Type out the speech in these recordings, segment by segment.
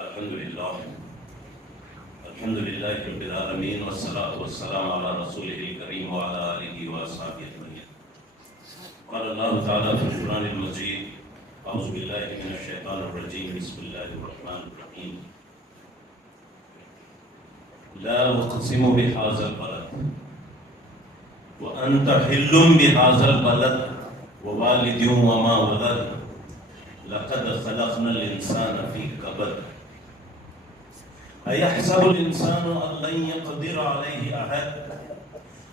الحمد لله رب العالمين والصلاة والسلام على رسوله الكريم وعلى آله وأصحابه أجمعين. قال الله تعالى في القرآن المجيد: أعوذ بالله من الشيطان الرجيم، بسم الله الرحمن الرحيم. لا أقسم بهذا البلد وأنت حل بهذا البلد ووالد وما ولد لقد خلقنا الإنسان في كبد أيحسب الإنسان أن لن يقدر عليه أحد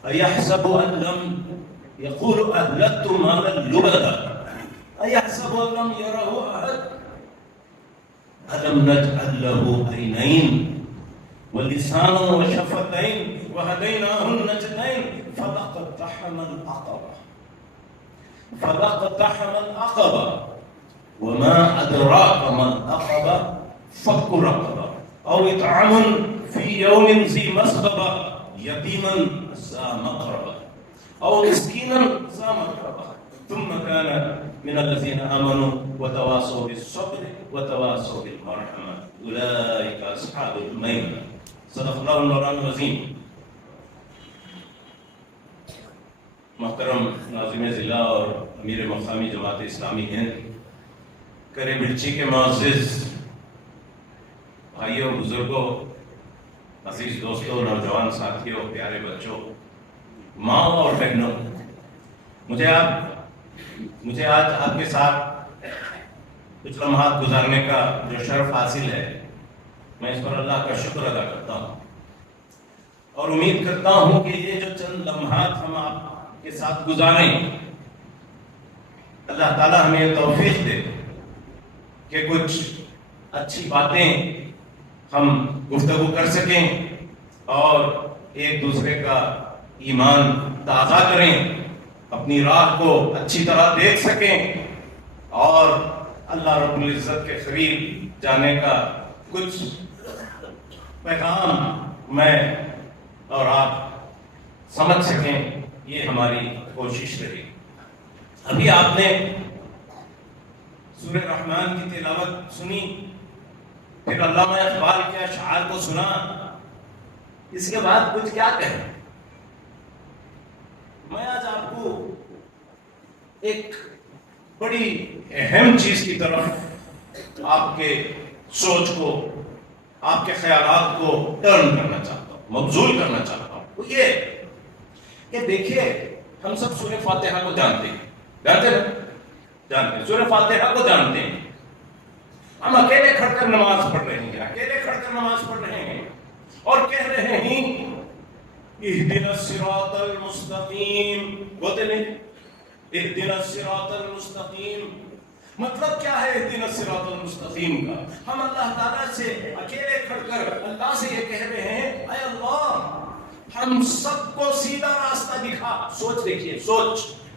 أيحسب أن لم يقول أهلكت مالا لبدا أيحسب أن لم يره أحد ألم نجعل له عينين ولسانا وشفتين وهديناه النجدين فلاقتحم العقبة وما أدراك ما العقبة فك رقبة أو إطعام في يوم ذي مسغبة يتيما ذا مقربة أو مسكينا ذا متربة ثم كان من الذين آمنوا وتواصوا بالصبر وتواصوا بالمرحمة أولئك أصحاب الميمنة. صدق الله مولانا العظیم. محترم ناظم ضلع اور امیر مقامی جماعت اسلامی ہند، کرے برچی کے معزز بھائیوں، بزرگوں، عزیز دوستوں، نوجوان ساتھیوں، پیارے بچوں، ماں اور بہنوں، مجھے آج آپ کے ساتھ کچھ لمحات گزارنے کا جو شرف حاصل ہے، میں اس پر اللہ کا شکر ادا کرتا ہوں اور امید کرتا ہوں کہ یہ جو چند لمحات ہم آپ کے ساتھ گزاریں، اللہ تعالیٰ ہمیں یہ توفیق دے کہ کچھ اچھی باتیں ہم گفتگو کر سکیں اور ایک دوسرے کا ایمان تازہ کریں، اپنی راہ کو اچھی طرح دیکھ سکیں اور اللہ رب العزت کے قریب جانے کا کچھ پیغام میں اور آپ سمجھ سکیں، یہ ہماری کوشش رہی. ابھی آپ نے سورہ رحمان کی تلاوت سنی، پھر علامہ اقبال کے اشعار کو سنا. اس کے بعد کچھ کیا کہیں؟ میں آج آپ کو ایک بڑی اہم چیز کی طرف آپ کے سوچ کو، آپ کے خیالات کو ٹرن کرنا چاہتا ہوں، مبذول کرنا چاہتا ہوں. وہ یہ کہ دیکھیے، ہم سب سورہ فاتحہ کو جانتے ہیں، سورہ فاتحہ کو جانتے ہیں. ہم اکیلے کھڑ کر نماز پڑھ رہے ہیں، اور کہہ رہے ہیں اہدنا الصراط المستقیم. بولتے نہیں اہدنا الصراط المستقیم؟ مطلب کیا ہے اہدنا الصراط المستقیم کا؟ ہم اللہ تعالیٰ سے اکیلے کھڑ کر اللہ سے یہ کہہ رہے ہیں، اے اللہ ہم سب کو سیدھا راستہ دکھا. سوچ دیکھیے،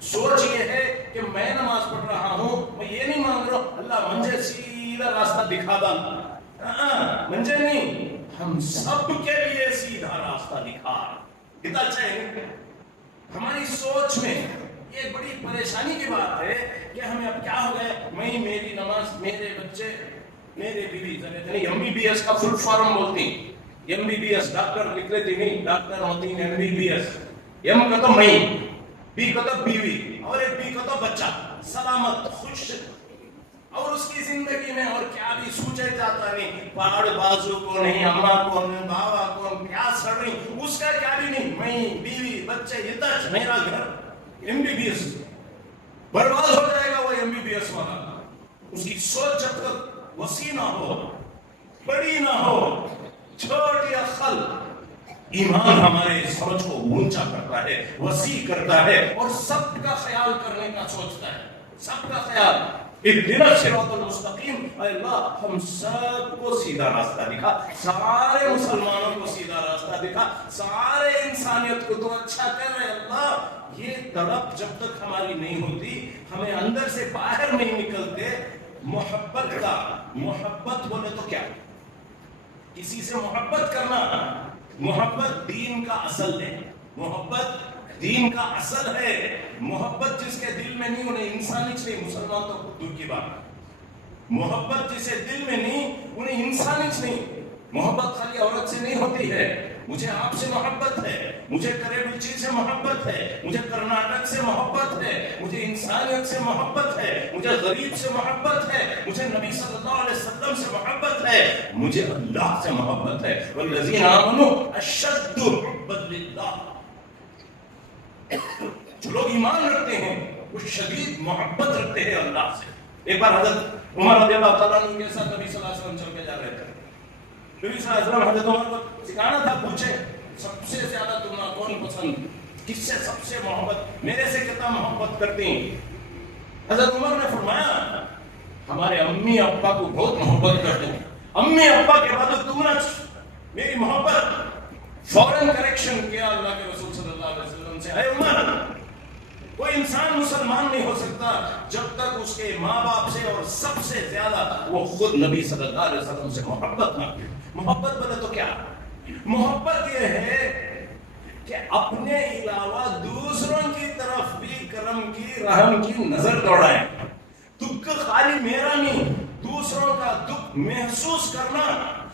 سوچ یہ ہے کہ میں نماز پڑھ رہا ہوں، میں یہ نہیں مانگ رہا ہوں اللہ مجھے سیدھا راستہ دکھا دا، مجھے نہیں، ہم سب کے لیے سیدھا راستہ دکھا. کتنا چاہیے ہماری سوچ میں یہ بڑی پریشانی کی بات ہے کہ ہمیں اب کیا ہو گئے، میں میری نماز، میرے بچے، میرے بیوی. ایم بی بی ایس کا فل فارم بولتی، M B B S doctor لکھ لیتی نہیں، ڈاکٹر ہوتی ہیں M B B S. M کا تو میں، بی کا تو بیوی، اور ایک بی کا تو بچہ، سلامت خوش، اور اس کی زندگی میں اور کیا بھی سوچے جاتا نہیں، پہاڑ بازو کو نہیں، اماں کو نہیں، بابا کو پیاس سڑ رہی، اس کا کیا بھی نہیں، میں بیوی بچے، یہ تک میرا گھر. ایم بی بی ایس برباد ہو جائے گا وہ ایم بی بی ایس والا. اس کی سوچ جب تک وسیع نہ ہو، بڑی نہ ہو، چھوٹی عقل. ایمان ہمارے سوچ کو اونچا کرتا ہے، وسیع کرتا ہے اور سب کا خیال کرنے کا سوچتا ہے، سب کا خیال. اہدنا الصراط المستقیم، اے اللہ ہم سب کو سیدھا راستہ دکھا، سارے مسلمانوں کو سیدھا راستہ دکھا، سارے انسانیت کو تو اچھا کر رہے اللہ. یہ تڑپ جب تک ہماری نہیں ہوتی، ہمیں اندر سے باہر نہیں نکلتے محبت کا. محبت بولے تو کیا؟ کسی سے محبت کرنا، محبت دین کا اصل ہے، محبت دین کا اصل ہے. محبت جس کے دل میں نہیں، انہیں انسانی نہیں، مسلمان تو دور کی بات. محبت جسے دل میں نہیں، انہیں انسانی نہیں. محبت خالی عورت سے نہیں ہوتی ہے. مجھے آپ سے محبت ہے, مجھے کریبلچی سے محبت ہے, مجھے کرناٹک سے محبت ہے, مجھے انسانیت سے محبت ہے, مجھے غریب سے محبت ہے, مجھے نبی صلی اللہ علیہ وسلم سے محبت ہے, مجھے اللہ سے محبت ہے. والذین آمنوا اشد حبا للہ. جو لوگ ایمان رکھتے ہیں وہ شدید محبت رکھتے ہیں اللہ سے. ایک بار حضرت عمر رضی اللہ تعالیٰ عنہ کے ساتھ نبی صلی اللہ علیہ وسلم چل کے جا رہے تھے. نبی صلی اللہ علیہ وسلم حضرت عمر کو سکھانا تھا, پوچھے سب سے زیادہ تمہیں کون پسند, کس سے سب سے محبت, میرے سے کتنا محبت کرتی ہیں؟ حضرت عمر نے فرمایا ہمارے امی ابا کو بہت محبت کرتے ہیں. امی ابا کے بعد تم نے میری محبت. فوراً کریکشن کیا اللہ کے رسول صلی اللہ علیہ وسلم سے, اے عمر, کوئی انسان مسلمان نہیں ہو سکتا جب تک اس کے ماں باپ سے اور سب سے زیادہ وہ خود نبی صلی اللہ علیہ وسلم سے محبت نہ کرے. محبت بولے تو کیا؟ محبت یہ ہے کہ اپنے علاوہ دوسروں کی طرف بھی کرم کی رحم کی نظر دوڑائیں. دکھ خالی میرا نہیں, دوسروں کا دکھ محسوس کرنا,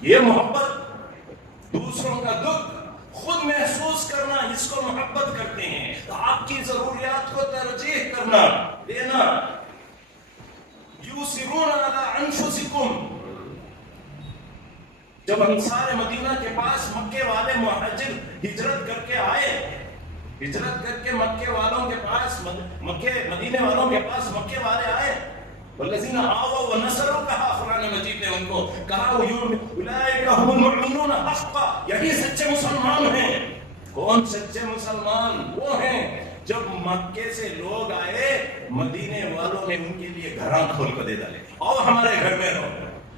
یہ محبت. دوسروں کا دکھ خود محسوس کرنا, اس کو محبت کرتے ہیں. تو آپ کی ضروریات کو ترجیح کرنا, دینا. یوسرون علی انفسکم. جب انصار مدینہ کے پاس مکے والے مہاجر ہجرت کر کے آئے, ہجرت کر کے مکے والوں کے پاس, مدینے والوں کے پاس مکے والے آئے, والذین آووا ونصروا, کہا قرآن مجید نے ان کو, کہا اولئک هم المؤمنون حقا, یہی سچے مسلمان ہیں. کون سچے مسلمان؟ وہ ہیں جب مکے سے لوگ آئے, مدینے والوں نے ان کے لیے گھراں کھول کر دے ڈالے, اور ہمارے گھر میں رہو,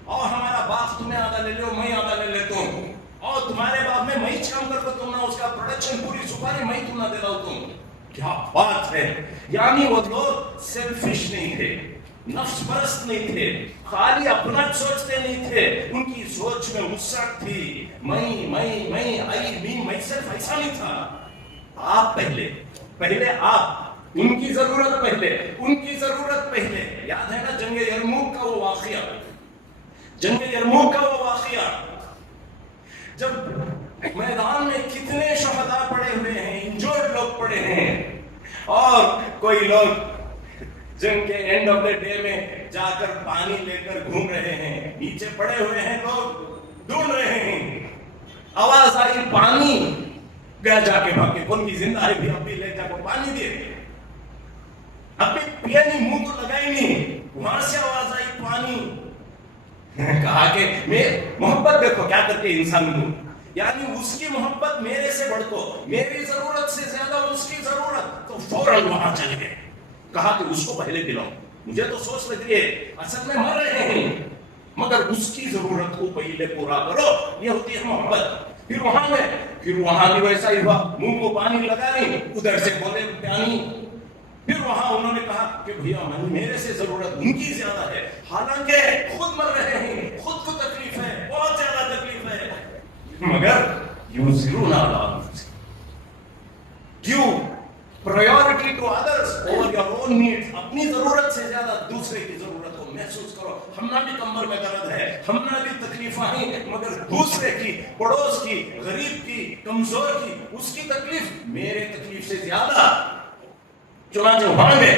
اور ہمارا باغ تمہیں آدھا لے لو, میں آدھا لے لیتا ہوں, اور تمہارے باغ میں میں کام کر تم نہ اس کا پروڈکشن پوری سپاری میں تم نہ دے رہا ہوں تم. کیا بات ہے! یعنی وہ لوگ سیلفش نہیں تھے, نفس پرست نہیں تھے, خالی اپنا سوچتے نہیں تھے. ان کی سوچ میں وسعت تھی, میں آئی می میں صرف ایسا نہیں تھا. آپ پہلے آپ, ان کی ضرورت پہلے, ان کی ضرورت پہلے. یاد ہے نا جنگ یرموک کا وہ واقعہ, جنگ یرموک کا وہ واقعہ, جب میدان میں کتنے شہداء پڑے ہوئے ہیں, انجورڈ لوگ پڑے ہیں, اور کوئی لوگ جنگ کے اینڈ آف دا ڈے میں جا کر پانی لے کر گھوم رہے ہیں, نیچے پڑے ہوئے ہیں لوگ, ڈھونڈ رہے ہیں. آواز آئی پانی, گیا جا کے بھاگ کے, کون کی زندہ ہے بھی, اب بھی لے جا کے پانی دے, اب بھی پیا نہیں, منہ کو لگائی نہیں. وہاں سے آواز آئی پانی. کہا کہ میں محبت دیکھو کیا کرتے انسان کو, یعنی اس کی محبت میرے سے بڑھ کو, میری ضرورت سے زیادہ اس کی ضرورت. تو فوراً وہاں چل گئے, کہا کہ اس کو پہلے دلاؤ, مجھے تو سوچ لگ رہی ہے اصل میں مر رہے ہیں, مگر اس کی ضرورت کو پہلے پورا کرو, یہ ہوتی ہے محبت. پھر وہاں گئے, پھر وہاں بھی ویسا ہی ہوا, منہ کو پانی لگا نہیں, ادھر سے بولے پانی. پھر وہاں انہوں نے کہا کہ بھیا میرے سے ضرورت ان کی زیادہ ہے, حالانکہ خود مر رہے ہیں, خود کو تکلیف ہے, بہت زیادہ تکلیف ہے, مگر یوسرون علی انفسہم. کیوں؟ priority to others over your own needs. اپنی ضرورت سے زیادہ دوسرے کی ضرورت کو محسوس کرو. ہمنا بھی کمر میں درد ہے, ہمنا بھی تکلیف ہیں, مگر دوسرے کی, پڑوس کی, غریب کی, کمزور کی, اس کی تکلیف میرے تکلیف سے زیادہ. چنانچہ وہاں گئے,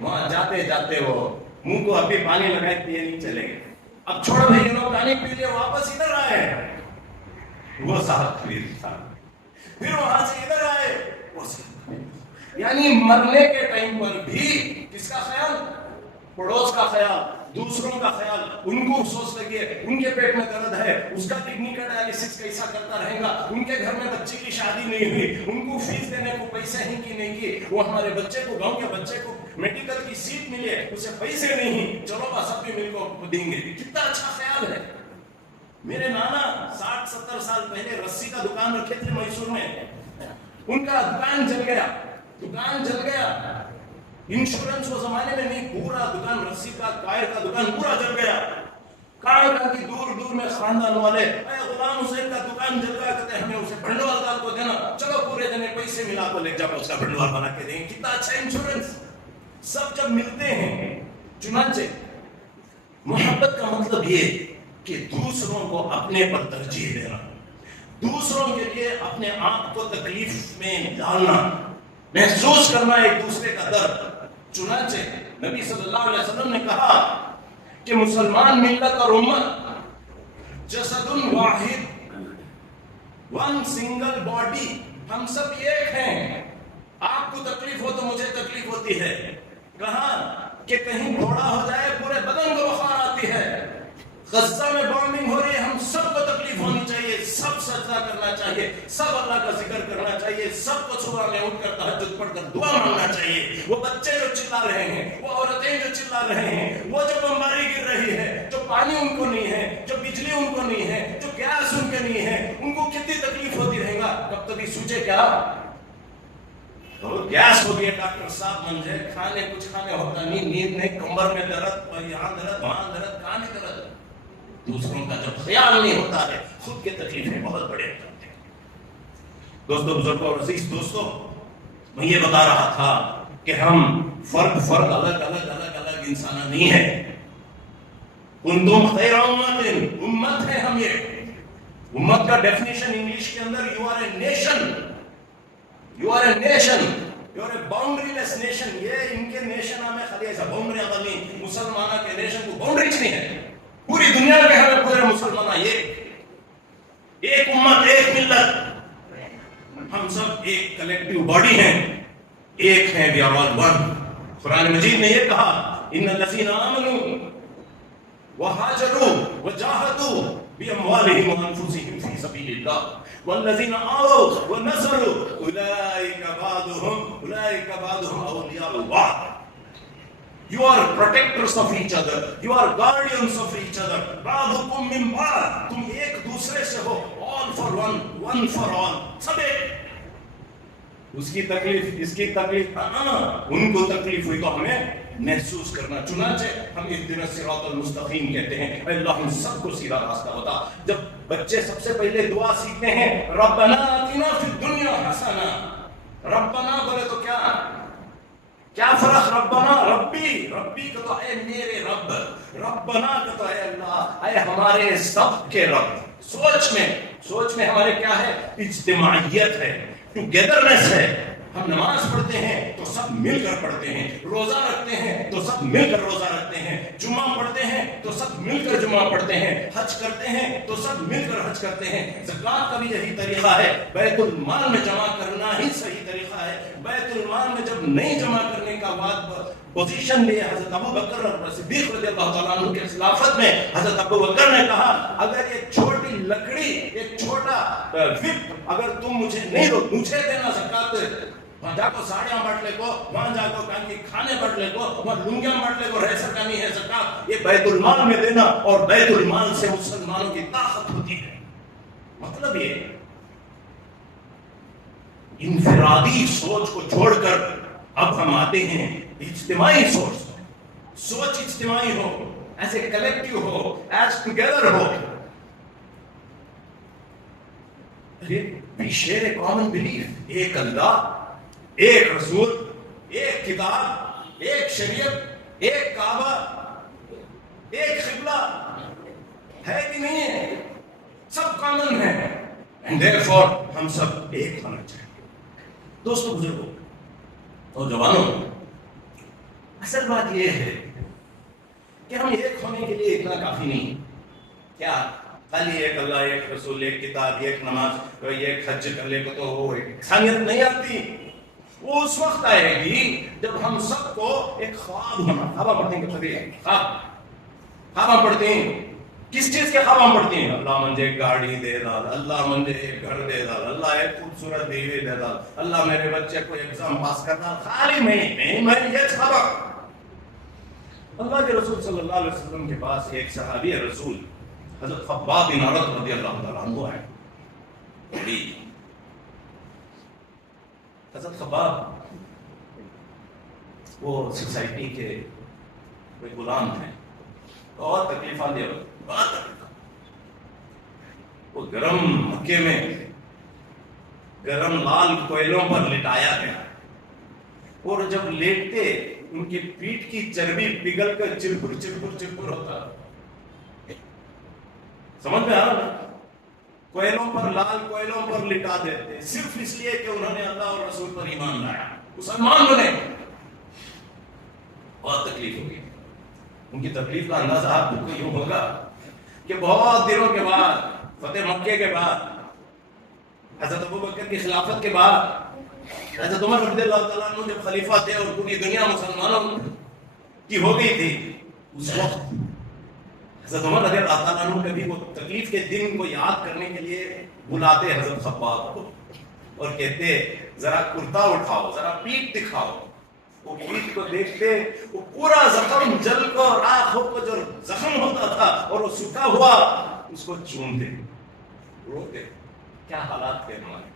وہاں جاتے جاتے وہ منہ کو ابھی پانی لگائے پیے نہیں چلے گئے. اب چھوڑو بھائی لوگ پانی پی لیے, واپس ادھر آئے, وہ صاحب خرید تھا. پھر وہاں سے ادھر آئے, وہ صاحب. یعنی مرنے کے ٹائم پر بھی کس کا خیال؟ پڑوس کا خیال, دوسروں کا خیال. ان کو سوچ لگی ہے ان کے پیٹ میں درد ہے, اس کا کڈنی کا ڈائلسس کیسا کرتا رہے گا, ان کے گھر میں بچے کی شادی نہیں ہوئی, ان کو فیس دینے کو پیسے ہیں کہ نہیں کی, وہ ہمارے بچے کو, گاؤں کے بچے کو میڈیکل کی سیٹ ملے, اسے پیسے نہیں, چلو بس اب بھی مل کو دیں گے. کتنا اچھا خیال ہے. میرے نانا 60-70 سال پہلے رسی کا دکان رکھے تھے میسور میں, ان کا دکان جل گیا, دکان جل گیا. انشورنس وہ زمانے میں نہیں, پورا دکان, رسی کا ٹائر کا دکان پورا جل گیا. کہاں کی دور دور میں خاندان والے, اے غلام حسین کا دکان جل گیا, کہتے ہیں ہمیں اسے بھنڈوال دار کو دینا, چلو پورے جنے پیسے ملا کو لے جا اس کا بھنڈوال بنا کے دیں. کتنا اچھا انشورنس. سب جب ملتے ہیں, چنانچہ محبت کا مطلب یہ کہ دوسروں کو اپنے پر ترجیح دینا، دوسروں کے لیے اپنے آپ کو تکلیف میں ڈالنا، محسوس کرنا ایک دوسرے کا درد۔ چنانچہ نبی صلی اللہ علیہ وسلم نے کہا کہ مسلمان ملت اور امت جسد واحد، ون سنگل باڈی، ہم سب ایک ہیں۔ آپ کو تکلیف ہو تو مجھے تکلیف ہوتی ہے، کہاں کہ کہیں گھوڑا ہو جائے پورے بدن کو بخار آتی ہے، غزہ میں بامبنگ ہو رہی ہے، ہم سب کو تکلیف ہونی چاہیے، سب سجدہ کرنا چاہیے، سب اللہ کا ذکر کرنا چاہیے، سب کو صبح میں اٹھ کر تہجد پڑھ کر دعا مانگنا چاہیے۔ وہ بچے جو چلا رہے ہیں، وہ عورتیں جو چلا رہے ہیں، وہ جو بمباری گر رہی ہے، جو پانی ان کو نہیں ہے، جو بجلی ان کو نہیں ہے، جو گیس ان کے نہیں ہے، ان کو کتنی تکلیف ہوتی رہے گا۔ کب کبھی سوچے کیا گیس ہو گیا ڈاکٹر صاحب منجھے کچھ کھانے ہوتا نہیں، نیند نہیں، کمر میں درد، یہاں درد، وہاں درد، کہاں نہیں درد۔ دوسروں کا جب خیال نہیں ہوتا ہے، خود کی تکلیفیں بہت بڑے ہوتے ہیں۔ دوستو، بزرگوں اور عزیز دوستو، میں یہ بتا رہا تھا کہ ہم فرد الگ الگ انسان نہیں ہیں۔ کنتم خیر امت ہے ہم۔ یہ امت کا ڈیفینیشن انگلش کے اندر you are a nation, you are a nation, you are a boundary less nation. یہ ان کے نیشن ہمیں خالی ایسا باؤنڈری نہیں، مسلمانوں کے نیشن کو باؤنڈریز نہیں ہے، پوری دنیا کے ہمیں پورے مسلمان ایک امت، ایک ملت، ہم سب ایک کلیکٹیو باڈی ہیں، ایک ہیں، وی آر آل ون۔ قرآن مجید نے یہ کہا ان الذین آمنوا وہاجروا وجاہدوا باموالہم وانفسہم فی سبیل اللہ والذین آووا ونصروا اولئک بعضهم اولیاء بعض۔ You are protectors of each other. You are guardians of each other. بعضكم من بعض، تم ایک دوسرے سے ہو، all for one، one for all، سب ایک۔ اس کی تکلیف، اس کی تکلیف، ان کو تکلیف ہوئی تو ہمیں محسوس کرنا۔ چنانچہ ہم اهدنا الصراط المستقیم کہتے ہیں، اے اللہ ہم سب کو سیدھا راستہ بتا۔ جب بچے سب سے پہلے دعا سیکھتے ہیں ربنا آتنا فی الدنیا حسنہ، ربنا بولے تو کیا فرق؟ ربنا، ربی کا تو اے میرے رب، ربنا کا تو اے اللہ، اے ہمارے سب کے رب۔ سوچ میں ہمارے کیا ہے؟ اجتماعیت ہے، ٹوگیدرنس ہے۔ ہم نماز پڑھتے ہیں تو سب مل کر پڑھتے ہیں، روزہ رکھتے ہیں تو سب مل کر روزہ رکھتے ہیں، جمعہ پڑھتے ہیں تو سب مل کر جمعہ پڑھتے ہیں، حج کرتے ہیں تو سب مل کر حج کرتے ہیں۔ زکوٰۃ کا بھی یہی طریقہ ہے، بیت المال میں جمع کرنا ہی صحیح طریقہ ہے۔ بیت المال میں جب نہیں جمع کرنے کا بات پوزیشن لیا حضرت ابو بکر صدیق رضی اللہ تعالیٰ عنہ کے خلافت میں، حضرت ابو بکر نے کہا اگر ایک چھوٹی لکڑی، ایک چھوٹا وپ اگر تم مجھے نہیں دو، مجھے دینا زکوٰۃ، وہاں جا کو ساڑیاں بٹ لے کو، وہاں جا کو کہیں کہ کھانے بٹ لے کو، وہاں لنگیاں بٹ لے کو، رہ سکتا نہیں ہے زکوٰۃ، یہ بیت المال میں دینا، اور بیت المال سے مسلمانوں کی طاقت ہوتی ہے۔ مطلب یہ انفرادی سوچ کو چھوڑ کر اب ہم آتے ہیں اجتماعی سوچ اجتماعی ہو، ایز اے کلیکٹیو ہو، ایز ٹوگیدر ہو۔ We share a common belief، ایک اللہ، ایک رسول، ایک کتاب، ایک شریعت، ایک کعبہ، ایک قبلہ ہے کہ نہیں ہے؟ سب کامن ہے، and therefore ہم سب ایک ہونا چاہیے۔ دوستو، بزرگوں اور جوانوں، اصل بات یہ ہے کہ ہم ایک ہونے کے لیے اتنا کافی نہیں۔ کیا خالی ایک اللہ، ایک رسول، ایک کتاب، ایک نماز، ایک حج کر لے تو وہ انسانیت نہیں آتی۔ وہ اس وقت آئے گی جب ہم سب کو ایک خواب ہونا۔ خواب پڑھتے ہیں کبھی؟ خواب پڑھتے ہیں، کس چیز کے خواب پڑھتے ہیں؟ اللہ مجھے ایک گاڑی دے دال، اللہ مجھے ایک گھر دے دال، اللہ ایک خوبصورت بیوی دے دال، اللہ میرے بچے کو ایگزام پاس کرنا۔ خالی میں یہ خواب۔ اللہ کے رسول صلی اللہ علیہ وسلم کے پاس ایک صحابی رسول حضرت خباب بن عرط رضی اللہ تعالیٰ عنہ ہے۔ حضرت خباب وہ سوسائٹی کے کوئی غلام ہیں، بہت تکلیفاں دے، بہت تکلیفاں۔ وہ گرم مکے میں گرم لال کوئلوں پر لٹایا گیا، اور جب لیٹتے ان کی پیٹھ کی چربی پگھل کر چرپر چرپر چرپر ہوتا، سمجھ میں آ رہا نا؟ کوئلوں پر لال کوئلوں پر لٹا دیتے صرف اس لیے کہ انہوں نے اللہ اور رسول پر ایمان لایا، مسلمان بنے. بہت تکلیف ہوگی. ان کی تکلیف کا اندازہ آپ کو یوں ہوگا کہ بہت دنوں کے بعد، فتح مکے کے بعد، حضرت ابوبکر کی خلافت کے بعد، حضرت عمر رضی اللہ تعالیٰ عنہ جب خلیفہ تھے اور پوری دنیا مسلمانوں کی ہو گئی تھی، اس وقت حضرت عمر رضی اللہ تعالیٰ عنہ کبھی وہ تکلیف کے دن کو یاد کرنے کے لیے بلاتے حضرت خباب کو اور کہتے ذرا کرتا اٹھاؤ، ذرا پیٹھ دکھاؤ. وہ پیٹھ کو دیکھتے، وہ پورا زخم جل کو راکھ ہو کو جو زخم ہوتا تھا اور وہ سکا ہوا اس کو چومتے، روتے. کیا حالات تھے ہمارے،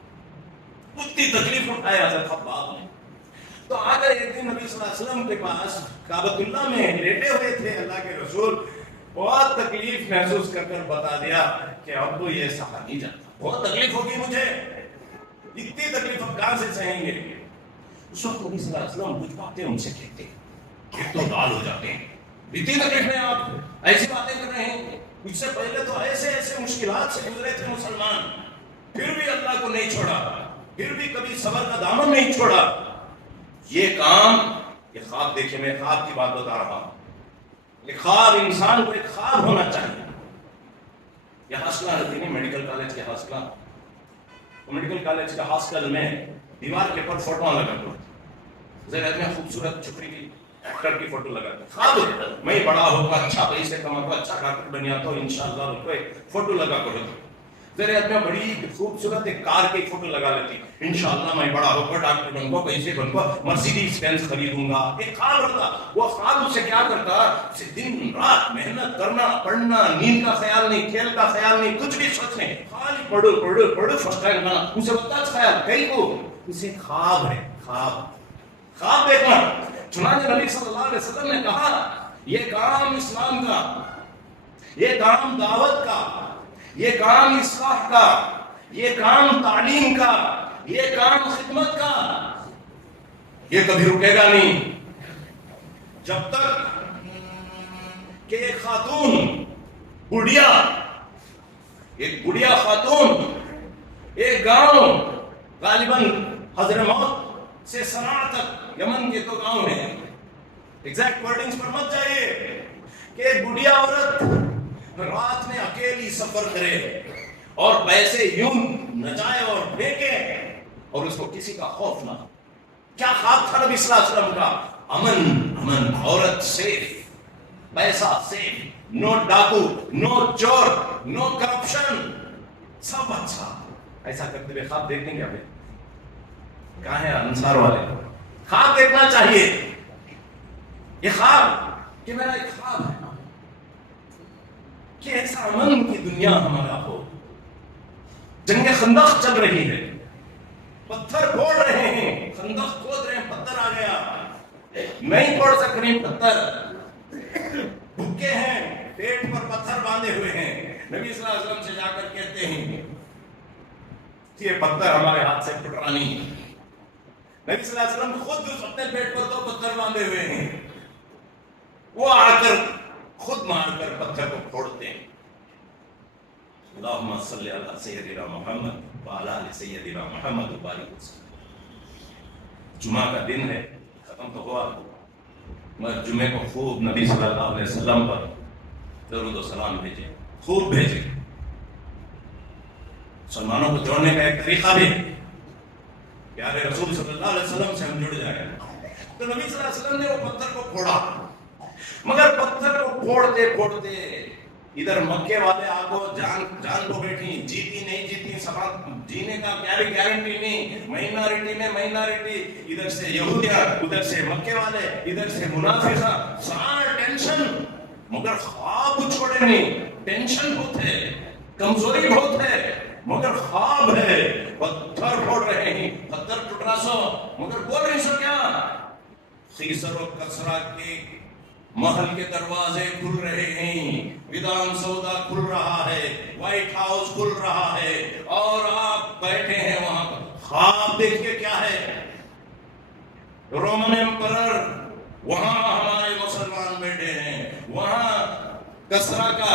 اتنی تکلیف اٹھائے حضرت خباب نے. تو آگر ایک دن نبی صلی اللہ علیہ وسلم کے پاس کعبۃ اللہ میں لیٹے ہوئے تھے اللہ کے رسول، بہت تکلیف محسوس کر کر بتا دیا کہ اب تو یہ سہا نہیں جاتا، بہت تکلیف ہوگی مجھے، اتنی تکلیف اب کہاں سے سہیں گے. اس وقت نبی صلی اللہ علیہ وسلم کچھ باتیں ان سے کہتے پھر تو لال ہو جاتے ہیں. اتنی تکلیف میں آپ ایسی باتیں کر رہے ہیں، اس سے پہلے تو ایسے ایسے مشکلات سے گزرے تھے مسلمان، پھر بھی اللہ کو نہیں چھوڑا، پھر بھی کبھی صبر کا دامن نہیں چھوڑا. یہ کام، یہ خواب دیکھیں، میں خواب کی بات بتا رہا ہوں. یہ خواب انسان کو ایک خواب ہونا چاہیے. یہ ہاسٹل رہتی ہے میڈیکل کالج کے ہاسٹل، میڈیکل کالج کے ہاسٹل میں دیوار کے پر فوٹو لگا کرتے، ذرا میں خوبصورت چھپری کی ایکٹر کی فوٹو لگاتے. خواب میں بڑا ہوگا، اچھا پیسے کماؤں، اچھا ڈاکٹر بن جاتا ہوں انشاءاللہ، کوئی فوٹو لگا کرو. ذرا میں بڑی خوبصورت ایک کار کی فوٹو لگا لیتی، انشاءاللہ میں بڑا ہو کر ڈاکٹر بن گا، پیسے بن گا، مرسیڈیز بینز خریدوں گا. ایک خواب ہوتا. وہ خواب اسے کیا کرتا، اسے دن رات محنت کرنا، پڑھنا، نیند کا خیال نہیں، کھیل کا خیال نہیں، کچھ بھی سوچنے، خالی پڑھو پڑھو پڑھو فرسٹ ٹائم لانا. اسے بتا خیال کئی کو اسے خواب ہے، خواب دیکھنا. چنانچہ نبی صلی اللہ علیہ وسلم نے کہا یہ کام اسلام کا، یہ کام دعوت کا، یہ کام اصلاح کا، یہ کام تعلیم کا، یہ کام خدمت کا، یہ کبھی رکے گا نہیں جب تک کہ ایک خاتون بڑھیا، ایک بڑھیا خاتون ایک گاؤں غالباً حضرموت سے صنعاء تک، یمن کے تو گاؤں ہیں، ایگزیکٹ ورڈنگز پر مت جائیے، کہ ایک بڑھیا عورت رات میں اکیلی سفر کرے اور پیسے یوں نچائے اور پھینکے اور اس کو کسی کا خوف نہ. کیا خواب تھا نبی صلی اللہ علیہ وسلم کا؟ امن، عورت سیف، پیسہ سیف، نو ڈاکو، نو چور، نو کرپشن، سب اچھا. ایسا کرتے ہوئے خواب دیکھیں گے ہمیں؟ کہاں ہے انصار والے؟ خواب دیکھنا چاہیے. یہ خواب کہ میرا ایک خواب ہے کہ ایسا امن کی دنیا ہمارا ہو. جنگ خندق چل رہی ہے، پتھر پھوڑ رہے ہیں، خندق کھود رہے ہیں، پتھر آ گیا، نہیں پھوڑ سک رہے پتھر، بھوکے ہیں، پیٹ پر پتھر باندھے ہوئے ہیں. نبی صلی اللہ علیہ وسلم سے جا کر کہتے ہیں یہ پتھر ہمارے ہاتھ سے پھٹ رہا نہیں. نبی صلی اللہ علیہ وسلم خود اپنے پیٹ پر دو پتھر باندھے ہوئے ہیں، وہ آ کر خود مار کر پتھر کو پھوڑتے ہیں. اللہم صلی علی سیدنا محمد وعلی آل سیدنا محمد وبارک وسلم. جمعہ کا دن ہے، ختم تو ہوا، مگر جمعے کو خوب نبی صلی اللہ علیہ وسلم پر درود و سلام بھیجے، خوب بھیجے. مسلمانوں کو جوڑنے کا ایک طریقہ بھی پیارے رسول صلی اللہ علیہ وسلم سے ہم جڑ جائیں. تو نبی صلی اللہ علیہ وسلم نے وہ پتھر کو پھوڑا، مگر پتھر کو پھوڑتے پھوڑتے ادھر مکے والے آپ کو جان کو بیٹھی، جیتی نہیں جیتی، سبب جینے کا گارنٹی نہیں، مائنارٹی، ادھر سے یہودیاں، ادھر سے مکے والے، ادھر سے منافقہ، سارا ٹینشن، مگر خواب چھوڑے نہیں. ٹینشن بہت ہے، کمزوری بہت ہے، مگر خواب ہے. پتھر پھوڑ رہے ہیں، پتھر ٹوٹ رہا سو، مگر بول رہی سو کیا؟ خیسر و کسرا کے محل کے دروازے کھل رہے ہیں، ودان سودا کھل رہا ہے، وائٹ ہاؤس کھل رہا ہے، اور آپ بیٹھے ہیں وہاں پر. خواب دیکھ کے کیا ہے؟ رومن ایمپرر، وہاں ہمارے مسلمان بیٹھے ہیں، وہاں کسرا کا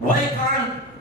Why can't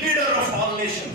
leader of all nations?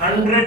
100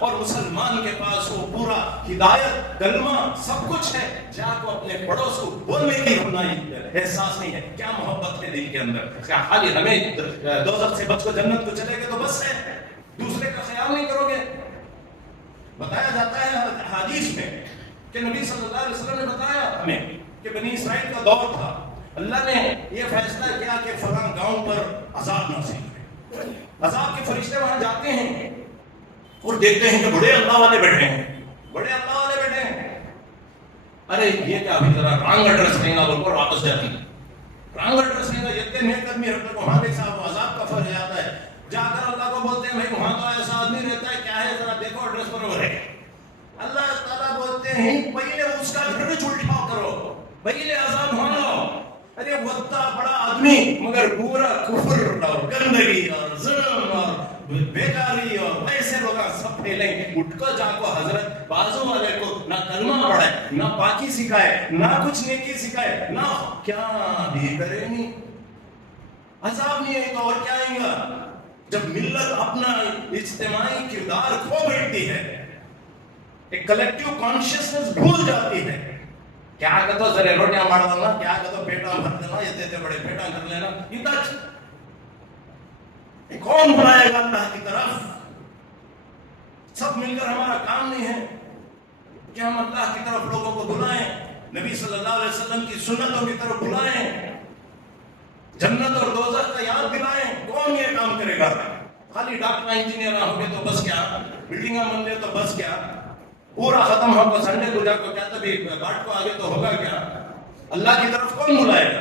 اور مسلمان کے پاس وہ پورا ہدایت کلمہ سب کچھ ہے، جا کو اپنے پڑوس کو بولنے کی ہونا احساس نہیں ہے. کیا محبت ہے دل کے اندر؟ کیا خالی ہمیں دوزخ سے بچ کو جنت کو چلے گئے تو بس ہے، دوسرے کا خیال نہیں کرو گے؟ بتایا جاتا ہے حدیث میں کہ نبی صلی اللہ علیہ وسلم نے بتایا ہمیں کہ بنی اسرائیل کا دور تھا، اللہ نے یہ فیصلہ کیا کہ فلاں گاؤں پر عذاب نازل ہے. عذاب کے فرشتے وہاں جاتے ہیں اور دیکھتے ہیں کہ بڑے اللہ والے بیٹھے ہیں، بڑے اللہ والے بیٹھے ہیں. ارے یہ کیا ابھی ذرا رانگ ایڈریس دیں گا بول کر واپس جاتی ہے. رانگ ایڈریس دیں گا یہ نیک آدمی رکھنے کو وہاں دیکھا وہ عذاب کا فرض جاتا ہے. جا کر اللہ کو بولتے ہیں بھائی وہاں تو ایسا آدمی رہتا ہے، کیا ہے ذرا دیکھو ایڈریس برابر ہے. اللہ تعالیٰ بولتے ہیں پہلے اس کا گھر چھلٹاؤ کرو، پہلے عذاب مانو. ارے وقتا بڑا آدمی مگر پورا کفر اور گندگی اور ظلم اور بیکاری اور ایسے لوگ سب پھیلیں. اٹھ کو جا کو حضرت بازو والے کو نہ کلمہ پڑھائے، نہ پاکی سکھائے، نہ کچھ نیکی سکھائے، نہ کیا بھی کرے نہیں. عذاب نہیں ہے تو اور کیا آئے گا؟ جب ملت اپنا اجتماعی کردار کھو بیٹھتی ہے، ایک کلیکٹیو کانشیسنس بھول جاتی ہے. کیا کہتا سرے روٹیاں مار دینا، کیا کہتا پیٹا بھر دینا، اتنے بڑے پیٹا کر لینا، یہ تک کون بلائے گا اللہ کی طرف؟ سب مل کر ہمارا کام نہیں ہے کہ ہم اللہ کی طرف لوگوں کو بلائیں، نبی صلی اللہ علیہ وسلم کی سنتوں کی طرف بلائیں، جنت اور دوزخ کا یاد دلائیں. کون یہ کام کرے گا؟ خالی ڈاکٹر انجینئر ہوں گے تو بس کیا، بلڈنگاں بن گئے تو بس کیا، پورا ختم ہوگا سنڈے کو جا کو کیا تبھی گاٹ کو آگے تو ہوگا کیا؟ اللہ کی طرف کون بلائے گا؟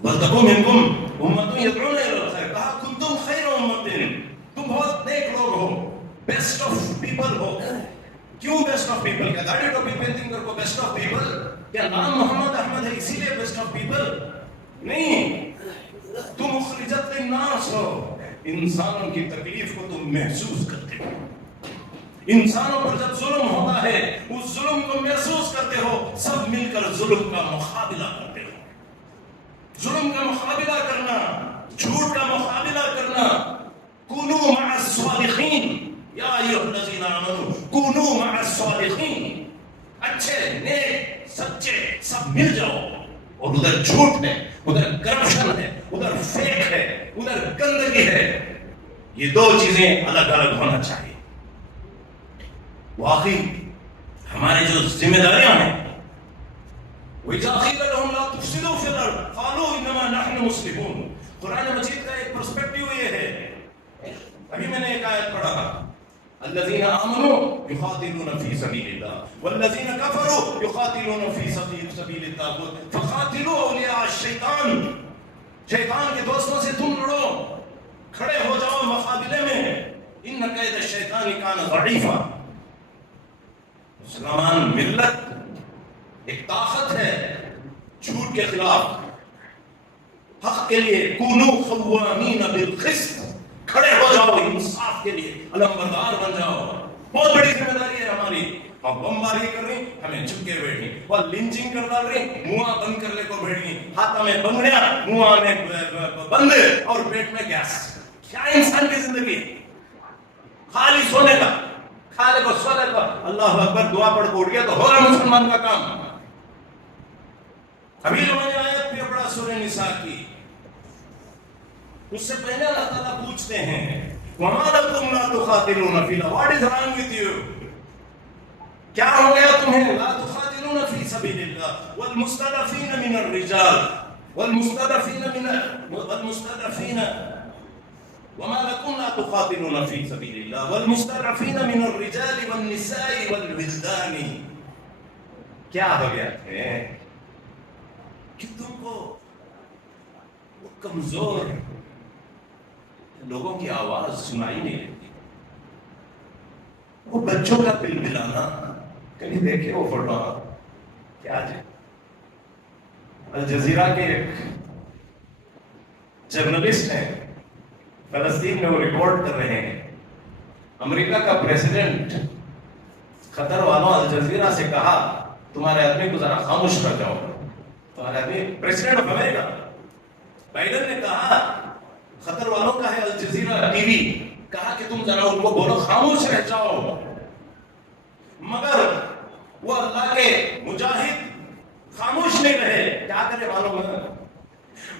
وَلْتَكُن مِنْكُمْ أُمَّةٌ يَدْعُونَ إِلَى الْخَيْرِ، کہا كُنْتُمْ خَيْرَ أُمَّةٍ، تم بہت نیک لوگ ہو، بیسٹ آف پیپل ہو. کیوں بیسٹ آف پیپل؟ کیا گاڑی ٹوپی پہنتے کر کو بیسٹ آف پیپل؟ کیا نام محمد احمد ہے اسی لیے بیسٹ آف پیپل؟ نہیں، تم اخرجت للناس ہو، انسانوں کی تکلیف کو تم محسوس کرتے ہو. انسانوں پر جب ظلم ہوتا ہے اس ظلم کو محسوس کرتے ہو، سب مل کر ظلم کا مقابلہ کرتے ہو. ظلم کا مقابلہ کرنا، جھوٹ کا مقابلہ کرنا. کونوا مع الصادقین یا ایھا الذین آمنوا کونوا مع الصادقین. اچھے نیک سچے سب مل جاؤ. اور ادھر جھوٹ ہے، ادھر کرپشن ہے، ادھر فیک ہے، ادھر گندگی ہے. یہ دو چیزیں الگ الگ ہونا چاہیے. واقعی ہماری جو ذمہ داریاں ہیں، وَإِذَا قِيلَ لَهُمْ لَا تُفْسِدُوا فِي الْأَرْضِ قَالُوا إِنَّمَا نَحْنُ مُصْلِحُونَ. قرآن مجید کا ایک پرسپیکٹیو یہ ہے. ابھی میں نے ایک آیت پڑھا، الذین آمنوا یقاتلون فی سبیل اللہ والذین کفروا یقاتلون فی سبیل الطاغوت فقاتلوا اولیاء الشیطان. شیطان کے دوستوں سے تم لڑو، کھڑے ہو جاؤ مقابلے میں. ان کید الشیطان کان ضعیفا. مسلمان ملت ایک طاقت ہے جھوٹ کے خلاف، حق کے لیے. کونوا قوامین بالقسط، کھڑے ہو جاؤ انصاف کے لیے، علمبردار بن جاؤ. بہت بڑی ذمہ داری ہے ہماری. ہم بمباری کر رہی ہمیں چپ کے بیٹھی، وہ لنچنگ کر ڈال رہی منہ بند کر لے کو بیٹھی، ہاتھ میں بنگڑیاں منہ میں بند اور پیٹ میں گیس. کیا انسان کی زندگی ہے؟ خالی سونے کا، کھانے کو سونے کا. اللہ اکبر دعا پڑھ کے اٹھ گیا تو ہوگا مسلمان کا کام. ابھی جو میں نے آیت پہ پڑھا سورہ نساء کی، اس سے پہلے اللہ تعالیٰ پوچھتے ہیں وَمَا لَكُمْ لَا تُقَاتِلُونَ فِي اللَّهِ. What is wrong with you? کیا ہو گیا تمہیں؟ لَا تُقَاتِلُونَ فِي سَبِيلِ اللَّهِ وَالْمُسْتَضْعَفِينَ مِنَ الرِّجَالِ وَالْمُسْتَضْعَفِينَ وَمَا لَكُمْ لَا تُقَاتِلُونَ فِي سَبِيلِ اللَّهِ وَالْمُسْتَضْعَفِينَ مِنَ الرِّجَالِ وَالنِّسَاءِ وَالْوِلْدَانِ. کیا ہو گیا ہے کہ تم کو کمزور لوگوں کی آواز سنائی نہیں دیتی؟ وہ بچوں کا بل بلانا، کہیں دیکھے وہ فوٹو کیا جائے. الجزیرہ کے ایک جرنلسٹ ہیں، فلسطین میں وہ رپورٹ کر رہے ہیں. امریکہ کا پریزیڈنٹ قطر والوں الجزیرہ سے کہا تمہارے آدمی کو ذرا خاموش کر جاؤ. تمہارے آدمی پریزیڈنٹ آف امریکہ بائیڈن نے کہا قطر والوں کا ہے الجزیرہ ٹی وی، کہا کہ تم ذرا ان کو بولو خاموش رہ جاؤ، مگر وہ اللہ کے مجاہد خاموش نہیں رہے. کیا کرے معلوم ہے؟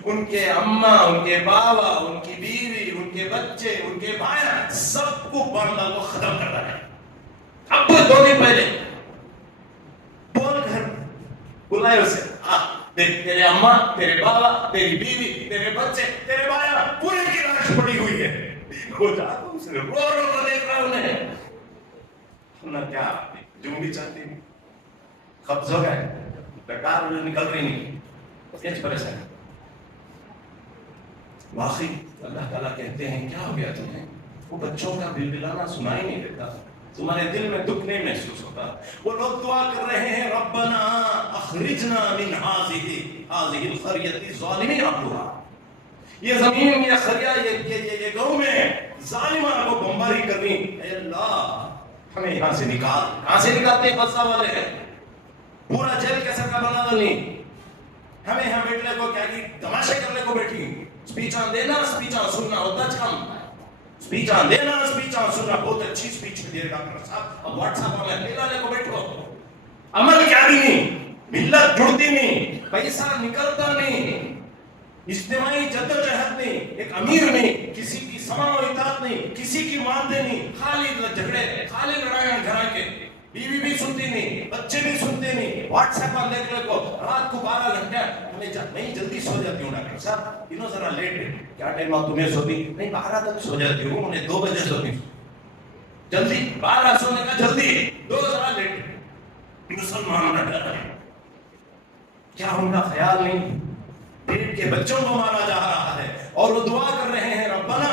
ان کے اماں، ان کے بابا، ان کی بیوی، ان کے بچے، ان کے بھائی، سب کو باندھا کو ختم کر رہا ہے. اب تو 2 دن پہلے بول کر بلائے اسے، دیکھ تیرے اماں، تیرے بابا، تیری بیوی، تیرے بچے، تیرے بھائی پورے کی لاش پڑی ہوئی ہے. وہ جا تو اسے رو رو کر دیکھ رہا انہیں. نہ کیا جو بھی چاہتی قبض ہو گئے، ڈکار نکل رہی نہیں، کیسے پریشان. واقعی اللہ تعالیٰ کہتے ہیں کیا ہو گیا تمہیں؟ وہ بچوں کا بلبلانا سنائی نہیں دیتا، تمہارے دل میں دکھ نہیں محسوس ہوتا. وہ لوگ دعا کر رہے ہیں ربنا اخرجنا من هذه القرية الظالم اهلها. یہ زمین، یہ قريہ، یہ گاؤں میں ظالموں کو بمباری کرنی. اے اللہ ہمیں یہاں سے نکال. کہاں سے نکالتے ہیں؟ غزہ والے ہیں، پورا جیل کیسا کا بنا دو نہیں. ہمیں یہاں بیٹھنے کو کیا کی تماشے کرنے کو بیٹھی. اسپیچاں دینا، اسپیچاں سننا ہوتا کم. اسپیچاں دینا، اسپیچاں سننا. بہت اچھی اسپیچ دے ڈاکٹر صاحب، اب واٹس ایپ میں لانے کو بیٹھو. عمل کیا بھی نہیں، ملت جڑتی نہیں، پیسہ نکلتا نہیں، اجتماعی جدوجہد نہیں، ایک امیر نہیں، کسی کی سماع و اطاعت نہیں، کسی کی مانتے نہیں، خالی جھگڑے، خالی لڑائیاں گھر کے. بیوی بھی سنتی نہیں، بچے بھی سنتے نہیں. واٹس ایپ پر دیکھنے کو رات کو 12 گھنٹے. میں جلدی سو جاتی ہوں ڈاکٹر صاحب، انہوں ذرا لیٹ ہے. کیا ٹائم ہو تمہیں سوتی؟ نہیں 12 تک سو جاتی ہوں، انہیں 2 بجے سوتی ہوں. جلدی 12 سونے کا جلدی، 2 ذرا لیٹ. مسلمان نہ ڈر رہے، کیا ان کا خیال نہیں؟ پیٹ کے بچوں کو مارا جا رہا ہے اور وہ دعا کر رہے ہیں ربنا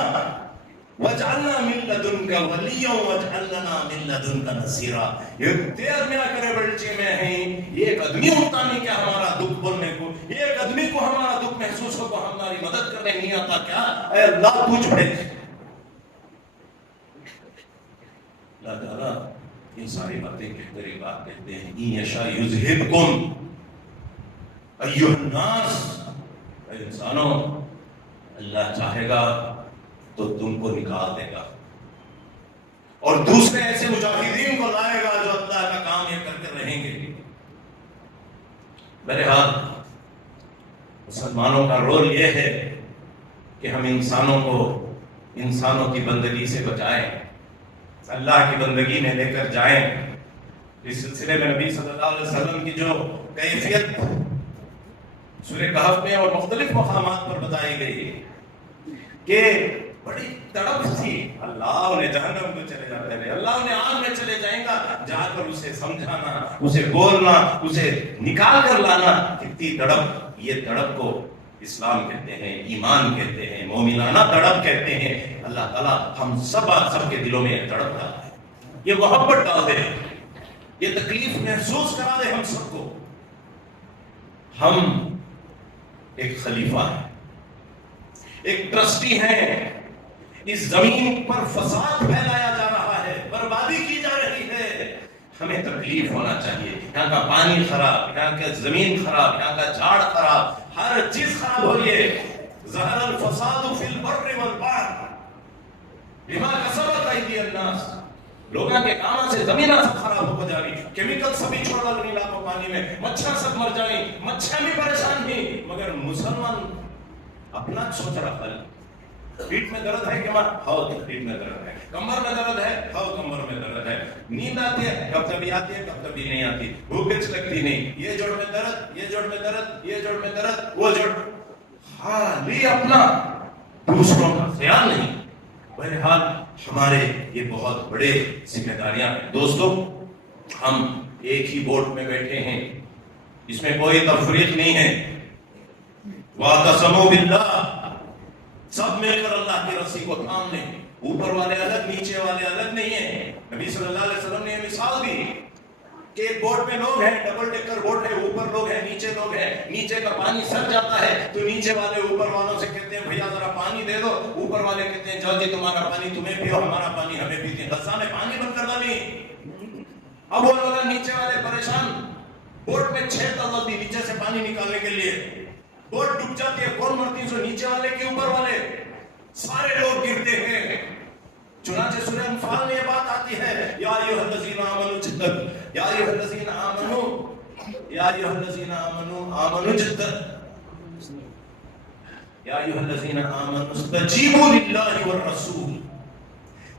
وجعلنا من لدنک ولیا وجعلنا من لدنک نصیرا. یہ تیز میں کرے بلچے میں ہیں، یہ ایک آدمی ہوتا نہیں کیا ہمارا دکھ بولنے کو، یہ ایک آدمی کو ہمارا دکھ محسوس ہو کو ہماری مدد کرنے نہیں آتا کیا؟ اے اللہ تو چھوڑے. اللہ تعالیٰ یہ ساری باتیں کہتے ہیں، بات کہتے ہیں ان یشاء یذہبکم ایھا الناس. اے انسانوں، اللہ چاہے گا تو تم کو نکال دے گا اور دوسرے ایسے مجاہدین کو لائے گا جو اللہ کا کام یہ کرتے رہیں گے. بہرحال مسلمانوں کا رول یہ ہے کہ ہم انسانوں کو انسانوں کی بندگی سے بچائیں، اللہ کی بندگی میں لے کر جائیں. اس سلسلے میں نبی صلی اللہ علیہ وسلم کی جو کیفیت سورہ کہف میں اور مختلف مقامات پر بتائی گئی کہ بڑی تڑپ تھی. اللہ انہیں جہنم میں چلے جاتے ہیں، اللہ انہیں آگ میں چلے جائیں گا، جا کر اسے سمجھانا، اسے بولنا، اسے نکال کر لانا. کتنی تڑپ. یہ تڑپ کو اسلام کہتے ہیں، ایمان کہتے ہیں، مومنانہ تڑپ کہتے ہیں. اللہ تعالیٰ ہم سب کے دلوں میں یہ تڑپ ڈال دے، یہ محبت ڈال دے، یہ تکلیف محسوس کرا دے ہم سب کو. ہم ایک خلیفہ ہیں، ایک ٹرسٹی ہیں. اس زمین پر فساد پھیلایا جا رہا ہے، بربادی کی جا رہی ہے. ہمیں تکلیف ہونا چاہیے. یہاں کا پانی خراب، یہاں کا زمین خراب، یہاں کا جھاڑ خراب، ہر چیز خراب ہو رہی ہے. ظہر الفساد فی البر والبحر بما کسبت ایدی الناس. لوگوں کے کاموں سے زمین سب خراب ہو جا رہی، کیمیکل سبھی چھوڑ ڈال رہی لاکھوں پانی میں، مچھر سب مر جا رہی، مچھر بھی پریشان ہوئی. مگر مسلمان اپنا سوچ رہا ہے. پیٹ میں درد ہے کہ ہاؤ پیٹ میں درد ہے، کمر میں درد ہے، ہاؤ کمر میں درد ہے. نیند آتی ہے کب کبھی آتی ہے، کب کبھی نہیں آتی. بھوک لگتی نہیں، یہ جوڑ میں درد، یہ جوڑ میں درد، یہ جوڑ میں درد، وہ جوڑ. خالی اپنا، دوسروں کا خیال نہیں. بہرحال ہمارے یہ بہت بڑے ذمہ داریاں ہیں. دوستو، ہم ایک ہی بوٹ میں بیٹھے ہیں، اس میں کوئی تفریق نہیں ہے. وَاعْتَصِمُوا بِاللَّهِ، سب مل کر اللہ کی رسی کو تھام لیں. اوپر والے الگ، نیچے والے الگ نہیں ہیں. نبی صلی اللہ علیہ وسلم نے یہ مثال دی کہ ایک بوٹ میں لوگ ہیں، ڈبل ڈیکر بوٹ ہے، اوپر لوگ ہیں، نیچے لوگ ہیں. نیچے کا پانی سر جاتا ہے تو نیچے والے اوپر والوں سے کہتے ہیں بھیا ذرا پانی دے دو. اوپر والے کہتے ہیں جاؤ جی تمہارا پانی تمہیں پیو، ہمارا پانی ہمیں پیتے. غزہ میں پانی بند کر ڈالی. اب وہ لوگ نیچے والے پریشان، بوٹ میں 6 طاقت دی نیچے سے پانی نکالنے کے لیے. بوٹ ڈوب جاتی ہے، کون مرتی ہے؟ نیچے والے کے اوپر والے. سارے لوگ گرتے ہیں. چنانچہ سورہ انفال میں یہ بات آتی ہے یا ایھا الذین آمنوا اجتنبوا یا ایھا الذین آمنوا یا ایھا الذین آمنوا اجتنبوا یا ایھا الذین آمنوا استجیبوا للہ والرسول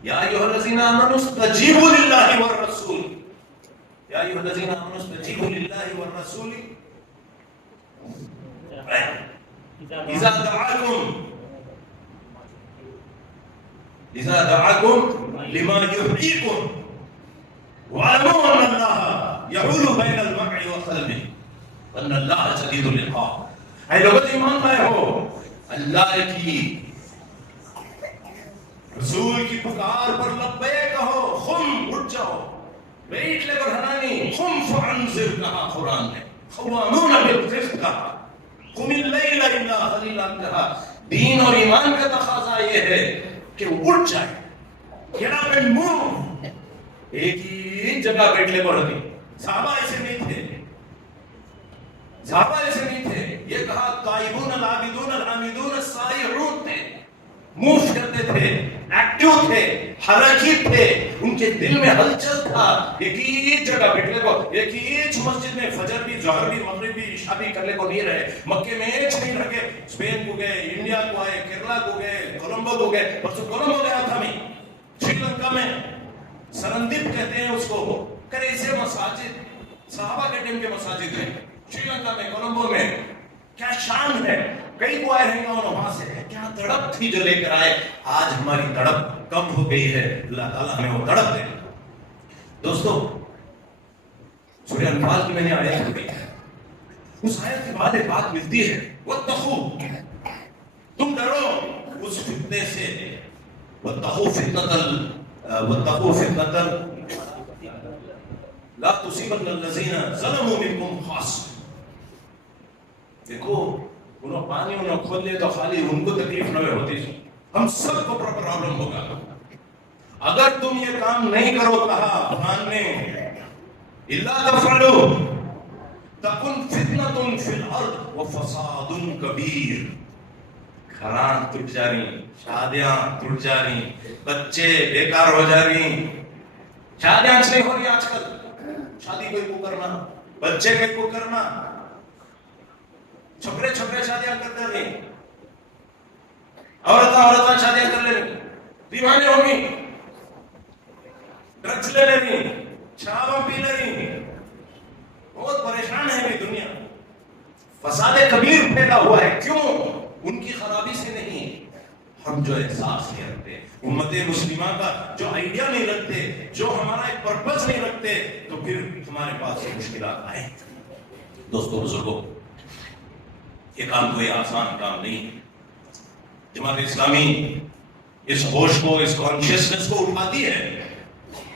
یا ایھا الذین آمنوا استجیبوا للہ والرسول یا ایھا الذین آمنوا استجیبوا للہ والرسول اذا دعاکم لما یحییکم واعلموا ان اللہ یحول بین المرء وقلبہ وان اللہ شدید العقاب۔ اے لوگوں ایمان لائے ہو، اللہ کی رسول کی پکار پر لبیک کہو، خم اٹھ جاؤ، بیٹھ لے برہنانی، خم فانذر کہا قرآن نے، قوامون بالقسط کہا، قم اللیل الا قلیلا کہا۔ دین اور ایمان کا تقاضا یہ ہے کہ وہ اٹھ جائے، get up and move۔ ایک ہی جگہ بیٹھ لے برہنی، صحابہ ایسے نہیں تھے، صحابہ ایسے نہیں تھے۔ یہ کہا تائبون العابدون الحامدون السائحون تھے، موو کرتے تھے، ایکٹیو تھے، حرکت تھے، ان کے دل میں ہلچل تھا۔ ایک ہی جگہ بیٹھنے کو، ایک ہی مسجد میں فجر بھی، ظہر بھی، مغرب بھی، عشاء بھی کرنے کو نہیں رہے۔ مکے میں ایک نہیں رہ گئے، اسپین کو گئے، انڈیا کو آئے، کیرلا کو گئے، کولمبو کو گئے۔ پرسوں کولمبو گیا تھا میں، سری لنکا میں، سرندپ کہتے ہیں اس کو، کریسے مساجد صحابہ کے ٹائم کے مساجد ہیں سری لنکا میں، کولمبو میں۔ کیا شان ہے، کئی کو آئے رہیں گا اور وہاں سے کیا تڑپ تھی جو لے کر آئے۔ آج ہماری تڑپ کم ہو گئی ہے، اللہ تعالیٰ ہمیں وہ تڑپ دے۔ دوستو سورہ انفال کی میں نے آیت پڑھی ہے، اس آیت کے بعد ایک بات ملتی ہے، واتقوا، تم ڈرو اس فتنے سے، واتقوا فتنة لا تصيبن الذين ظلموا منكم خاصة۔ دیکھو انہوں پانی انہوں کھول لے تو خالی ان کو تکلیف نہ ہوتی، ہم سب کو پرابلم ہوگا۔ اگر تم یہ کام نہیں کرو، کہا قرآن نے، الا تفعلوا تکن فتنة فی الارض وفساد کبیر۔ گھراں ٹوٹ جا رہی، شادیاں ٹوٹ جا رہی، بچے بیکار ہو جا رہی، شادیاں نہیں ہو رہی آج کل، شادی کوئی کو کرنا، بچے کوئی کو کرنا، چھپڑے شادیاں کرتے رہی، عورتیں شادیاں کر لے رہی، دیوانے ہو گئی، ڈرگس لے لے رہی، شراب پی لے رہی، بہت پریشان ہے یہ دنیا، فساد کبیر پیدا ہوا ہے۔ کیوں؟ ان کی خرابی سے نہیں، ہم جو احساس نہیں رکھتے، امت مسلمہ کا جو آئیڈیا نہیں رکھتے، جو ہمارا ایک پرپس نہیں رکھتے، تو پھر ہمارے پاس یہ مشکلات آئیں۔ دوستو بزرگوں، یہ کام کوئی آسان کام نہیں۔ جماعت اسلامی اس ہوش کو، اس کانشیسنس کو اٹھاتی ہے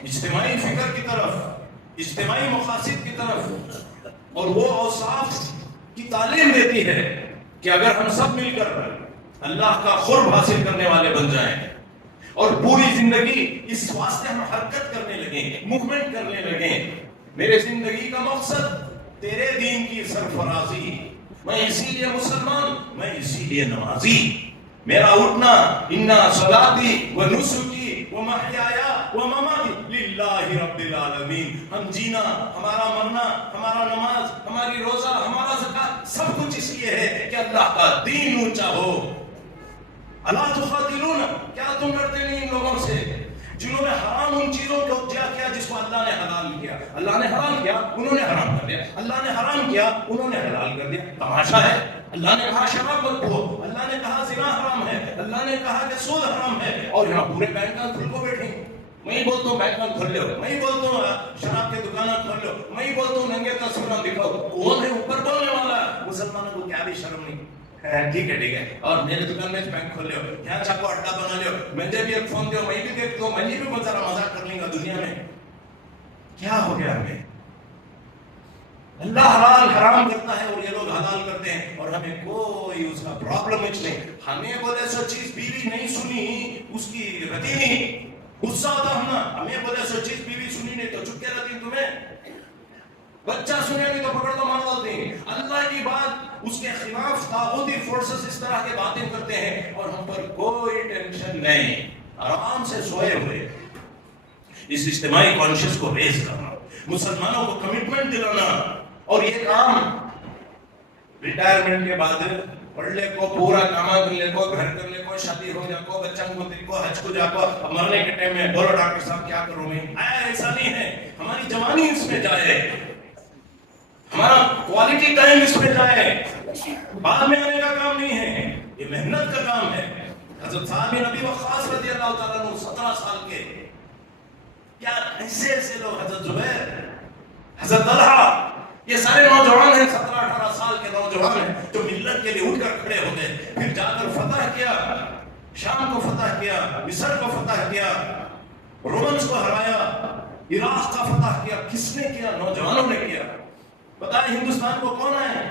اجتماعی فکر کی طرف، اجتماعی مقاصد کی طرف، اور وہ اوصاف کی تعلیم دیتی ہے کہ اگر ہم سب مل کر اللہ کا قرب حاصل کرنے والے بن جائیں اور پوری زندگی اس واسطے ہم حرکت کرنے لگیں، موومنٹ کرنے لگیں، میرے زندگی کا مقصد تیرے دین کی سرفرازی، میں اسی لیے مسلمان، میں اسی لیے نمازی، میرا اٹھنا انا صلاتی و نسکی و محیایا و مماتی للہ رب العالمین، ہم جینا، ہمارا مرنا، ہمارا نماز، ہماری روزہ، ہمارا زکوٰۃ، سب کچھ اس لیے ہے کہ اللہ کا دین اونچا ہو۔ الا تقاتلون، کیا تم ڈرتے نہیں ان لوگوں سے جنہوں نے حرام ان چیزوں کو کیا جس کو اللہ نے حلال کیا؟ اللہ نے حرام کیا، انہوں نے حرام کر دیا، اللہ نے حرام کیا، انہوں نے حلال کر دیا۔ تماشا ہے، اللہ نے کہا شراب مت پیو، اللہ نے کہا زنا حرام ہے، اللہ نے کہا کہ سود حرام ہے، اور یہاں پورے بینک کھل کو بیٹھے۔ میں ہی بولتا ہوں بینک کھول لو، میں ہی بولتا ہوں شراب کے دکانیں کھول لو، میں ہی بولتا ہوں ننگے تصویریں دکھاؤ، کون ہے اوپر بولنے والا؟ مسلمانوں کو کیا بھی شرم نہیں۔ ٹھیک ہے، اور میرے دکان میں بینک کھول لو، یہاں چاکو اڈا بنا لو، مجھے بھی ایک فون دو، میں بھی دیکھتا ہوں، میں بھی مزاق کر لوں گا دنیا میں۔ کیا ہو گیا ہمیں؟ اللہ حلال حرام کرتا ہے اور یہ لوگ حلال کرتے ہیں، اور ہمیں کوئی اس کا پرابلم نہیں۔ ہمیں بولے سو چیز بیوی نہیں سنی، اس کی رتی نہیں، غصہ ہوتا ہم نا، ہمیں بولے سو چیز بیوی سنی نہیں تو چپ کے رہتی، تمہیں بچہ سنے نہیں تو پکڑ تو مار ڈالتے ہیں۔ اللہ کی بات اس کے خلاف طاغوتی فورسز اس طرح کے باتیں کرتے ہیں اور ہم پر کوئی ٹینشن نہیں۔ آرام سے سوئے ہوئے اس اجتماعی کانشیس کو ریز کرنا، مسلمانوں کو کمٹمنٹ دلانا، اور یہ کام ریٹائرمنٹ کے بعد پڑھ لے کو پورا کام کر لے کو، گھر کر لے کو، شادی ہو جا کو، بچہ کو دے کو، حج کو جا کو، اب مرنے کے ٹائم میں بولو ڈاکٹر صاحب کیا کروں میں، ایسا نہیں ہے. ہماری جوانی اس میں جائے، ہمارا کوالٹی ٹائم اس میں جائے، بعد میں آنے کا کام نہیں ہے، یہ محنت کا کام ہے. حضرت سعد بن ابی وقاص رضی اللہ تعالیٰ عنہ 17 سال کے، کیا ایسے ایسے لوگ، حضرت زبیر، حضرت طلحہ، یہ سارے نوجوان ہیں، 17-18 سال کے نوجوان ہیں جو ملت کے لیے اٹھ کر کھڑے ہو گئے. پھر جا کر فتح کیا، شام کو فتح کیا، مصر کو فتح کیا، رومنز کو ہرایا، عراق کا فتح کیا. کس نے کیا؟ نوجوانوں نے کیا. بتائیں ہندوستان کو کون آئے؟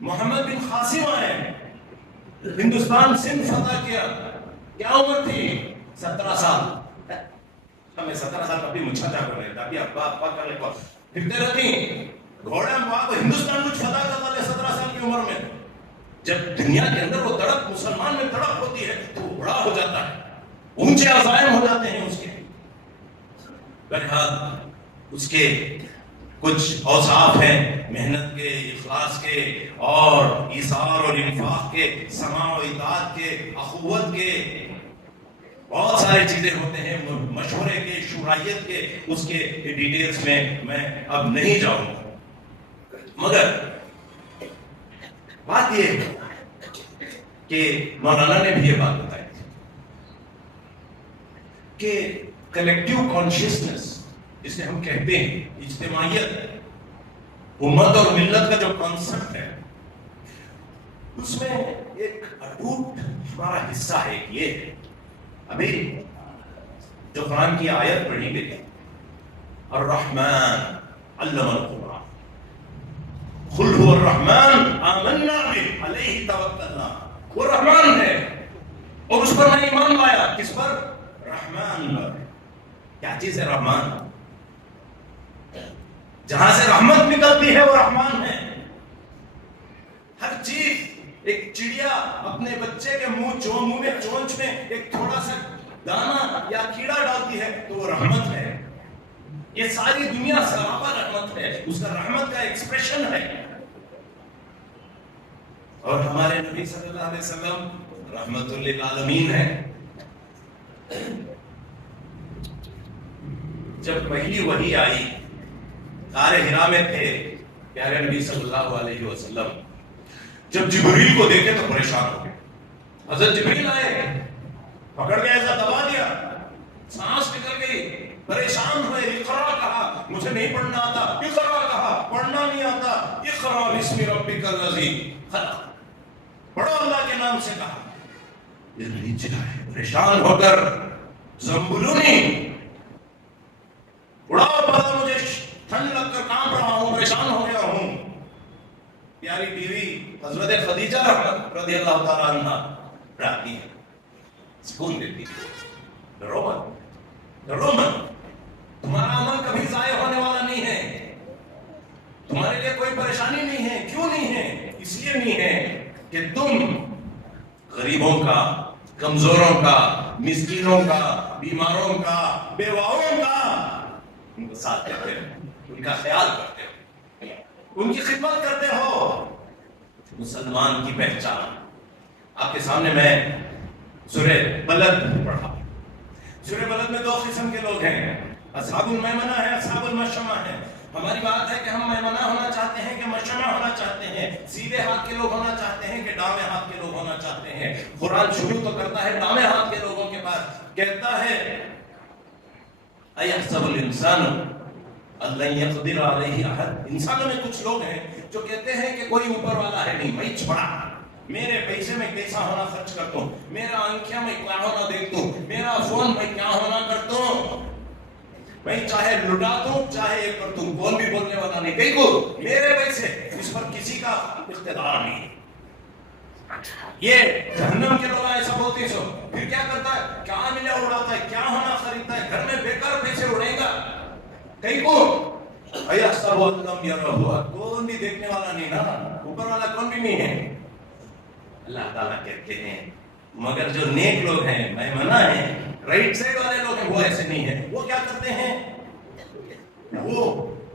محمد بن قاسم آئے، ہندوستان سندھ فتح کیا. کیا عمر تھی؟ 17 سال. ہمیں 17 سال کبھی مچھا جا کر رہے تاکہ ابا ابا کرنے کو پھرتے رہتی گھوڑے ہم ہندوستان کچھ فتح کرتا ہے 17 سال کی عمر میں. جب دنیا کے اندر وہ تڑپ مسلمان میں تڑپ ہوتی ہے تو وہ بڑا ہو جاتا ہے، اونچے عزائم ہو جاتے ہیں اس کے. بہرحال اس کے کچھ اوصاف ہیں محنت کے، اخلاص کے، اور ایثار اور انفاق کے، سماع و اطاعت کے، اخوت کے، بہت سارے چیزیں ہوتے ہیں، مشورے کے، شورائیت کے. اس کے ڈیٹیلز میں اب نہیں جاؤں گا. مگر بات یہ ہے کہ مولانا نے بھی یہ بات بتائی کہ کلیکٹیو کانشیسنس جسے ہم کہتے ہیں، اجتماعیت، امت اور ملت کا جو کانسیپٹ ہے، اس میں ایک اٹوٹ ہمارا حصہ ہے. یہ ابھی جو قرآن کی آیت پڑھی گئی، الرحمن علم القرآن، قل هو الرحمن آمنا به علیہ توکلنا. وہ رحمان ہے اور اس پر میں ایمان لایا. کس پر؟ رحمان پر. کیا چیز ہے رحمان؟ جہاں سے رحمت نکلتی ہے وہ رحمان ہے. ہر چیز، ایک چڑیا اپنے بچے کے منہ میں چونچ میں ایک تھوڑا سا دانا یا کیڑا ڈالتی ہے تو وہ رحمت ہے. یہ ساری دنیا سراپا رحمت ہے، اس کا رحمت کا ایکسپریشن ہے. اور ہمارے نبی صلی اللہ علیہ وسلم رحمت للعالمین ہے. جب پہلی وحی آئی، غار حرا میں تھے پیارے نبی صلی اللہ علیہ وسلم، جب جبریل کو دیکھے تو پریشان ہو گئے. حضرت جبریل آئے، پکڑ کے ایسا دبا دیا، سانس نکل گئی، پریشان ہوئے. اقرا کہا، مجھے نہیں پڑھنا آتا. اقرا کہا، پڑھنا نہیں آتا. اقرا بسم ربک الذی خلق، پڑھو اللہ کے نام سے کہا. یہ نیچے آئے پریشان ہو کر، زنبلونی، اڑاؤ پڑا، مجھے ٹھنڈ لگ کر کام رہا ہوں، پریشان ہو گیا ہوں. پیاری بیوی حضرت خدیجہ رضی اللہ تعالیٰ عنہ ڈراتی ہے، سکون دیتی ہے. ڈرو مت، ڈرو مت، تمہارا عمل کبھی ضائع ہونے والا نہیں ہے، تمہارے لیے کوئی پریشانی نہیں ہے. کیوں نہیں ہے؟ اس لیے نہیں ہے کہ تم غریبوں کا، کمزوروں کا، مسکینوں کا، بیماروں کا، بیواؤں کا ان کو ساتھ دیتے ہو، ان کا خیال کرتے ہو، ان کی خدمت کرتے ہو. مسلمان کی پہچان. آپ کے سامنے میں سورہ بلد پڑھا. سورہ بلد میں 2 قسم کے لوگ ہیں، اصحاب المیمنہ ہے، اصحاب المشأمہ ہے. ہماری بات ہے کہ ہم میمنہ ہونا چاہتے ہیں کہ مشأمہ ہونا چاہتے ہیں، سیدھے ہاتھ کے لوگ ہونا چاہتے ہیں کہ دامے ہاتھ کے لوگ ہونا چاہتے ہیں. قرآن شروع تو کرتا ہے دامے ہاتھ کے لوگوں کے پاس، کہتا ہے ایحسب الانسان ان لن یقدر علیہ احد. انسانوں میں کچھ لوگ ہیں جو کہتے ہیں کہ کوئی اوپر والا ہے نہیں، میں چھوڑا، میرے پیسے میں کیسا ہونا خرچ کرتا ہوں، میرا آنکھیاں میں کیا ہونا دیکھتا ہوں، میرا فون میں کیا ہونا کرتا ہوں، میں چاہے لٹا دوں چاہے یہ کر دوں، کون بھی بولنے والا نہیں. بالکل میرے پیسے، اس پر کسی کا اقتدار نہیں. یہ جہنم کے لوگ ایسا بولتے سو. پھر کیا کرتا ہے؟ کیا ملے اڑاتا ہے، کیا ہونا خریدتا ہے، گھر میں بیکار پیسے اڑے گا. کہیں کو ایحسب ان لم یرہ، کون بھی دیکھنے والا نہیں نا، اوپر والا کون بھی نہیں ہے. اللہ تعالیٰ کہتے ہیں مگر جو نیک لوگ ہیں میمنہ ہیں رائٹ سائڈ والے لوگ ہیں وہ ایسے نہیں ہیں. وہ کیا کرتے ہیں؟ وہ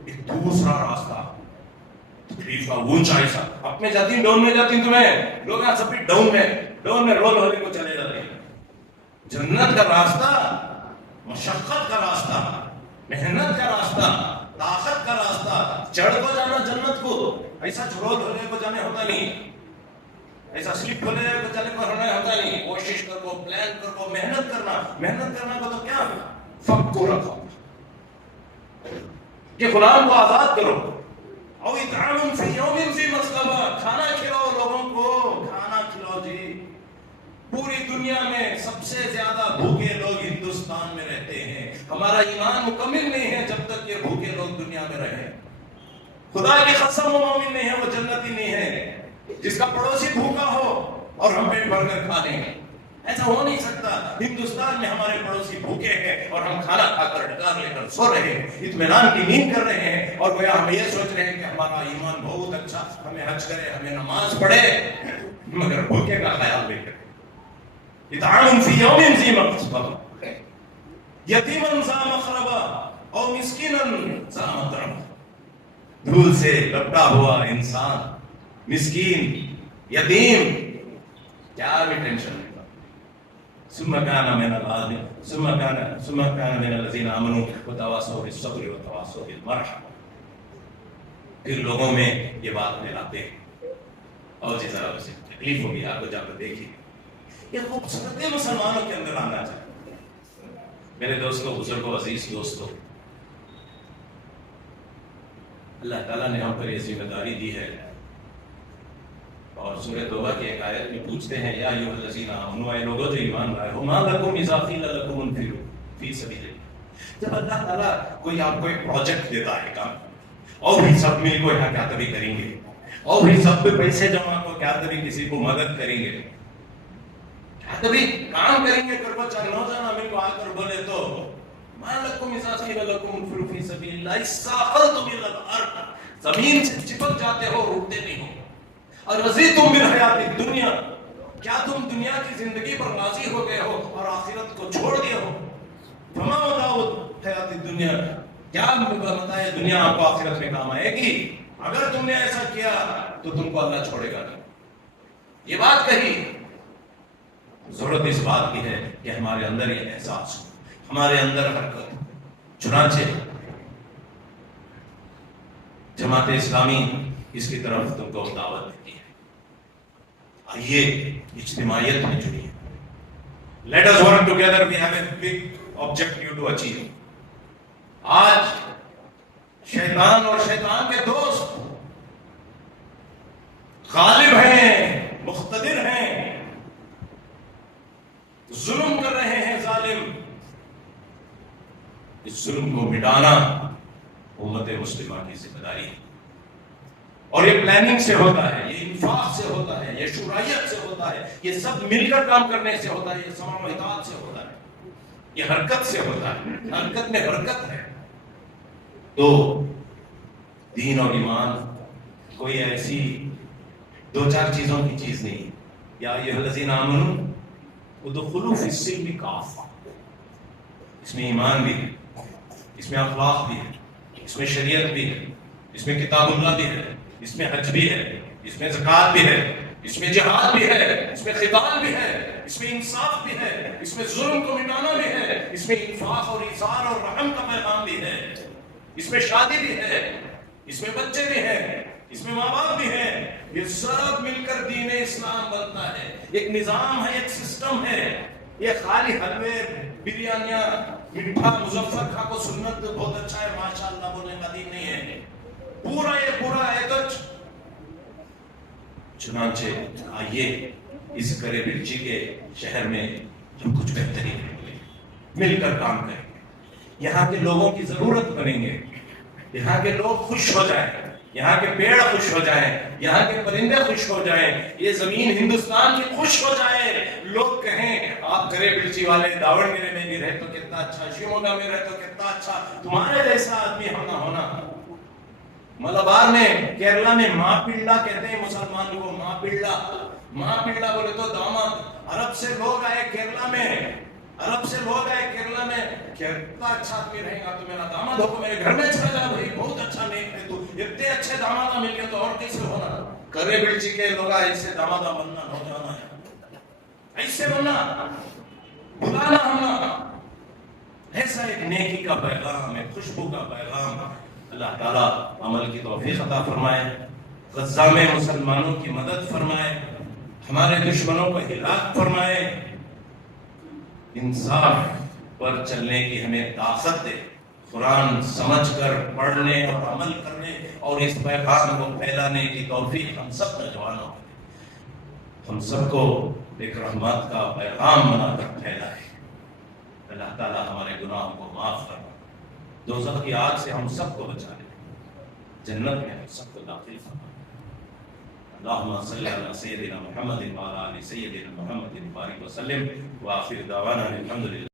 ایک دوسرا راستہ تکلیف کا اونچائی سا اپ میں جاتی ہیں ڈاؤن میں جاتی ہیں تمہیں لوگ یہاں سب بھی ڈاؤن میں رول ہونے کو چلے جاتے ہیں. جنت کا راستہ مشقت کا راستہ محنت کا راستہ طاقت کا راستہ چڑھ کو جانا جنت کو ایسا جھرول ہونے کو جانے ہوتا نہیں ایسا سلپ ہونے کو جانے کو ہوتا نہیں. کوشش کرو پلان کرو محنت کرنا کو تو کیا فق کو رکھو کہ غلام کو آزاد کرو او اطعام فی یوم ذی مسغبہ کھانا کھلاؤ لوگوں کو کھانا کھلاؤ. جی پوری دنیا میں سب سے زیادہ بھوکے لوگ ہندوستان میں رہتے ہیں. ہمارا ایمان مکمل نہیں ہے جب تک یہ بھوکے لوگ دنیا میں رہے. خدا کی قسم وہ مومن نہیں ہے وہ جنتی نہیں ہے جس کا پڑوسی بھوکا ہو اور ہم پیٹ بھر کر کھا لیں. ایسا ہو نہیں سکتا. ہندوستان میں ہمارے پڑوسی بھوکے ہیں اور ہم کھانا کھا کر ڈکار لے کر سو رہے ہیں اطمینان کی نیند کر رہے ہیں اور گویا ہم یہ سوچ رہے ہیں کہ ہمارا ایمان بہت اچھا ہمیں حج کرے ہمیں نماز پڑھے مگر بھوکے کا خیال نہیں کرے. اطعام فی یوم ذی مسغبہ یتیما ذا مقربہ او مسکینا ذا متربہ. دھول سے لپٹا ہوا انسان مسکین یتیم کیا بھی ٹینشن نہیں. ثم كان من العالمين ثم كان من الذين آمنوا وتواصوا بالصبر وتواصوا بالمرحمة. پھر لوگوں میں یہ بات پھیلاتے ہیں اور جس طرح سے تکلیف ہوگی آپ کو جا کر دیکھیے. یہ خوبصورتی مسلمانوں کے اندر آنا چاہیے. میرے دوستوں بزرگوں عزیز دوستوں اللہ تعالیٰ نے ہم پر یہ ذمہ داری دی ہے اور سورہ توبہ کی ایک آیت میں پوچھتے ہیں یا ایھا الذین آمنوا اے لوگوں جو ایمان لائے ہو ما لکم اذا قیل لکم انفروا فی سبیل اللہ. جب اللہ تعالیٰ کوئی آپ کو ایک پروجیکٹ دیتا ہے کام اور بھی سب مل کو یہاں کیا تبھی کریں گے اور بھی سب پہ پیسے جمع کو کیا تبھی کسی کو مدد کریں گے کیا تبھی کام کریں گے کر کو چلو جانا مل کو آ کر بولے تو ما لکم اذا قیل لکم انفروا فی سبیل اللہ استاقلتم الی الارض زمین سے چپک جاتے ہو رکتے نہیں ہو. اور رضیتم بالحیات الدنیا کیا تم دنیا کی زندگی پر راضی ہو گئے ہو اور آخرت کو چھوڑ دیے ہو. فما متاع الحیات الدنیا کیا متاع دنیا آپ کو آخرت میں کام آئے گی. اگر تم نے ایسا کیا تو تم کو اللہ چھوڑے گا نہیں. یہ بات کہی ضرورت اس بات کی ہے کہ ہمارے اندر یہ احساس ہو ہمارے اندر حرکت. چنانچہ جماعت اسلامی اس کی طرف تم کو دعوت دیتی ہے. آئیے اجتماعیت میں جڑیے. Let us work together. We have a big objective to achieve. آج شیطان اور شیطان کے دوست غالب ہیں مقتدر ہیں ظلم کر رہے ہیں ظالم. اس ظلم کو مٹانا امت مسلمہ کی ذمہ داری ہے اور یہ پلاننگ سے ہوتا ہے یہ انفاق سے ہوتا ہے یہ شورائیت سے ہوتا ہے یہ سب مل کر کام کرنے سے ہوتا ہے یہ سماع و اطاعت سے ہوتا ہے یہ حرکت سے ہوتا ہے. حرکت میں برکت ہے. تو دین اور ایمان کوئی ایسی دو چار چیزوں کی چیز نہیں. یا ایھا الذین آمنوا ادخلوا فی السلم کافہ. اس میں ایمان بھی ہے اس میں اخلاق بھی ہے اس میں شریعت بھی ہے اس میں کتاب اللہ بھی ہے اس میں حج بھی ہے اس میں زکوٰۃ بھی ہے اس میں جہاد بھی ہے اس میں قتال بھی ہے اس میں انصاف بھی ہے اس میں ظلم کو مٹانا بھی ہے اس میں انفاق اور ایثار اور رحم کا پیغام بھی ہے اس میں شادی بھی ہے اس میں بچے بھی ہیں اس میں ماں باپ بھی ہیں. یہ سب مل کر دین اسلام بنتا ہے. ایک نظام ہے ایک سسٹم ہے. یہ خالی حلوے بریانیاں میٹھا مظفر کھا کو سنت بہت اچھا ہے ماشاءاللہ بولنے کا دین نہیں ہے. پورا یہ پورا ہے. چنانچہ آئیے اس کرے برچی کے شہر میں ہم کچھ بہترین مل کر کام کریں گے. یہاں کے لوگوں کی ضرورت بنیں گے. یہاں کے لوگ خوش ہو جائیں یہاں کے پیڑ خوش ہو جائیں یہاں کے پرندے خوش ہو جائیں یہ زمین ہندوستان کی خوش ہو جائے. لوگ کہیں آپ کرے برچی والے داوڑگرے میں بھی رہے تو کتنا اچھا شیموگا میں رہے تو کتنا اچھا تمہارے جیسا آدمی ہونا ملبار میں کیرلا میں ماں پیڑا کہتے ہیں مسلمان کو، ماں پیڑا، ماں پیڑا بولے تو داماد۔ عرب سے لوگ آئے کیرلا میں، عرب سے لوگ آئے کیرلا میں، کتنا اچھا آدمی رہے گا تو میرا داماد ہو، میرے گھر میں چلا جا بھائی، بہت اچھا نیک ہے تو، اتنے اچھے داماد مل گئے تو اور کیسے ہونا؟ کرے بلچی کے لوگ ایسے داماد بننا نوجوانا ہے، ایسے بننا، بلانا ہونا، ایسا ایک نیکی کا پیغام ہے، خوشبو کا پیغام۔ اللہ تعالیٰ عمل کی توفیق عطا فرمائے، غزہ میں مسلمانوں کی مدد فرمائے، ہمارے دشمنوں کو ہلاک فرمائے، انصاف پر چلنے کی ہمیں طاقت دے، قرآن سمجھ کر پڑھنے اور عمل کرنے اور اس پیغام کو پھیلانے کی توفیق ہم سب نوجوانوں کو، ہم سب کو ایک رحمت کا پیغام بنا کر پھیلائے۔ اللہ تعالیٰ ہمارے گناہوں کو معاف کرنا، دوزخ کی آگ سے ہم سب کو بچا لے، جنت میں ہم سب کو داخل فرما۔ اللہم صلی علی سیدنا محمد وعلی آل سیدنا محمد بارک وسلم، وآخر دعوانا الحمدللہ۔